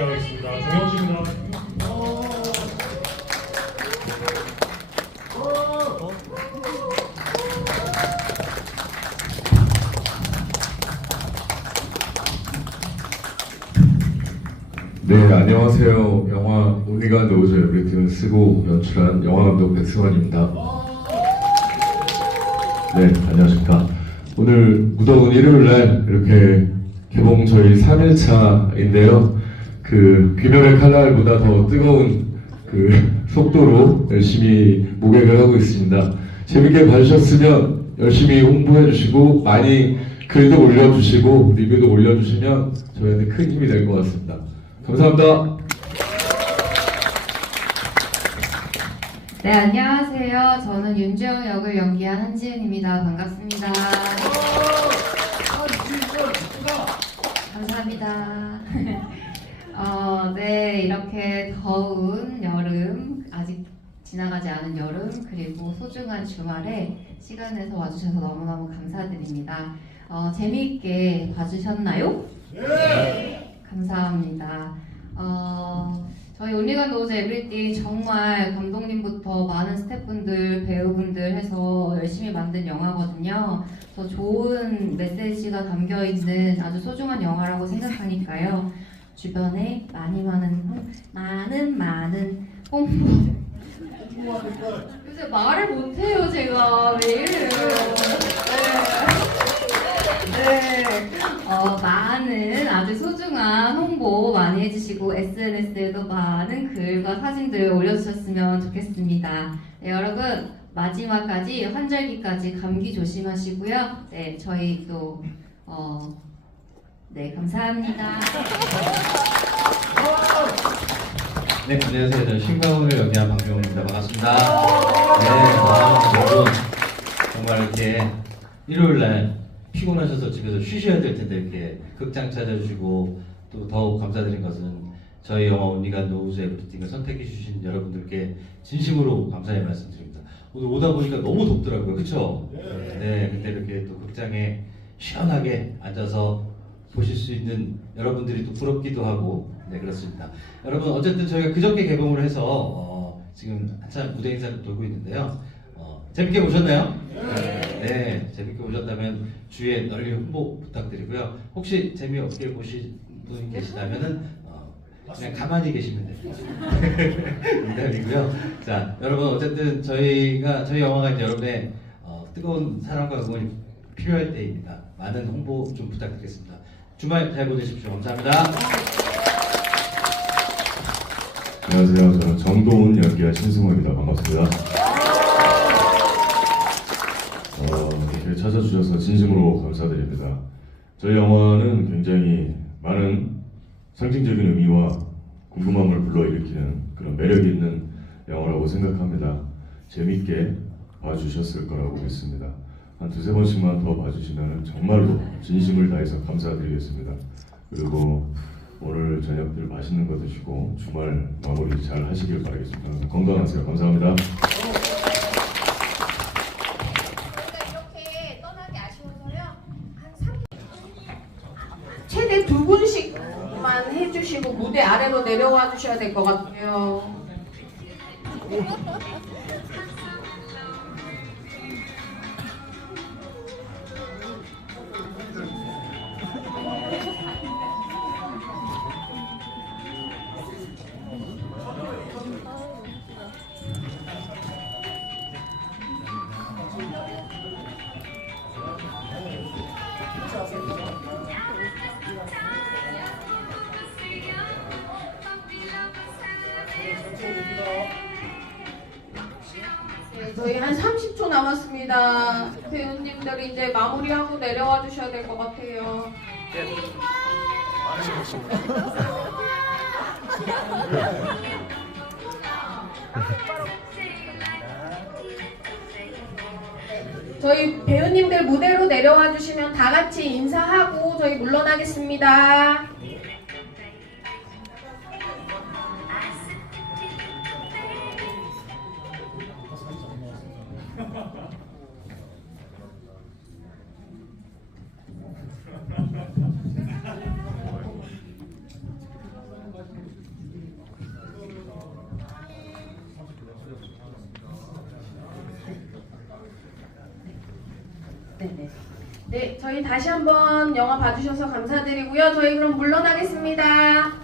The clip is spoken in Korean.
시작하겠습니다. 정영 씨입니다. 네, 안녕하세요. 영화 오니가 노즈 에브리팅을 쓰고 연출한 영화감독 백승환입니다. 네, 안녕하십니까. 오늘 무더운 일요일 날 이렇게 개봉 저희 3일차인데요. 그 귀멸의 칼날보다 더 뜨거운 그 속도로 열심히 모객을 하고 있습니다. 재밌게 봐주셨으면 열심히 홍보해 주시고 많이 글도 올려주시고 리뷰도 올려주시면 저희한테 큰 힘이 될 것 같습니다. 감사합니다. 네, 안녕하세요. 저는 윤주영 역을 연기한 한지은입니다. 반갑습니다. 감사합니다. 어, 네, 이렇게 더운 여름, 아직 지나가지 않은 여름, 그리고 소중한 주말에 시간 내서 와주셔서 너무너무 감사드립니다. 어, 재미있게 봐주셨나요? 감사합니다. 어, 저희 올리간 노즈 에브리띵 정말 감독님부터 많은 스태프분들, 배우분들 해서 열심히 만든 영화거든요. 더 좋은 메시지가 담겨 있는 아주 소중한 영화라고 생각하니까요. 주변에 많이 많은 홍- 많은 많은 홍보. 요새 말을 못해요 제가 왜 이래요? 네. 네. 어, 많은 아주 소중한 홍보 많이 해주시고 SNS에도 많은 글과 사진들 올려주셨으면 좋겠습니다. 네, 여러분 마지막까지 환절기까지 감기 조심하시고요. 네, 저희 또 어, 네, 감사합니다. 네, 안녕하세요. 저는 신강훈을 연기한 박병호입니다. 반갑습니다. 네, 아, 여러분 정말 이렇게 일요일 날 피곤하셔서 집에서 쉬셔야 될 텐데 이렇게 극장 찾아주시고 또 더욱 감사드린 것은 저희 영화 온리가 노우즈 에브리팅을 선택해 주신 여러분들께 진심으로 감사의 말씀드립니다. 오늘 오다 보니까 너무 덥더라고요. 그렇죠? 네, 근데 이렇게 또 극장에 시원하게 앉아서 보실 수 있는 여러분들이 또 부럽기도 하고 네 그렇습니다. 여러분 어쨌든 저희가 그저께 개봉을 해서 어, 지금 한참 무대 인사를 돌고 있는데요. 어, 재밌게 보셨나요? 네. 재밌게 보셨다면 주위에 널리 홍보 부탁드리고요. 혹시 재미없게 보신 분이 계시다면은 어, 그냥 가만히 계시면 됩니다. 농담이고요. 자 여러분 어쨌든 저희가 저희 영화가 이제 여러분의 어, 뜨거운 사랑과 응원이 필요할 때입니다. 많은 홍보 좀 부탁드리겠습니다. 주말 잘 보내십시오. 감사합니다. 안녕하세요. 저는 정도훈 연기한 신승호입니다. 반갑습니다. 어, 이렇게 찾아주셔서 진심으로 감사드립니다. 저희 영화는 굉장히 많은 상징적인 의미와 궁금함을 불러일으키는 그런 매력 있는 영화라고 생각합니다. 재밌게 봐주셨을 거라고 믿습니다. 한 두세 번씩만 더 봐주시면 정말로 진심을 다해서 감사드리겠습니다. 그리고 오늘 저녁들 맛있는 거 드시고 주말 마무리 잘 하시길 바라겠습니다. 건강하세요. 감사합니다. 이렇게 떠나기 아쉬워서요. 한 3... 최대 두 분씩만 해주시고 무대 아래로 내려와 주셔야 될 것 같아요. 네, 저희 한 30초 남았습니다. 배우님들 이제 마무리하고 내려와 주셔야 될 것 같아요. 저희 배우님들 무대로 내려와 주시면 다 같이 인사하고 저희 물러나겠습니다. 네네. 네, 저희 다시 한번 영화 봐주셔서 감사드리고요. 저희 그럼 물러나겠습니다.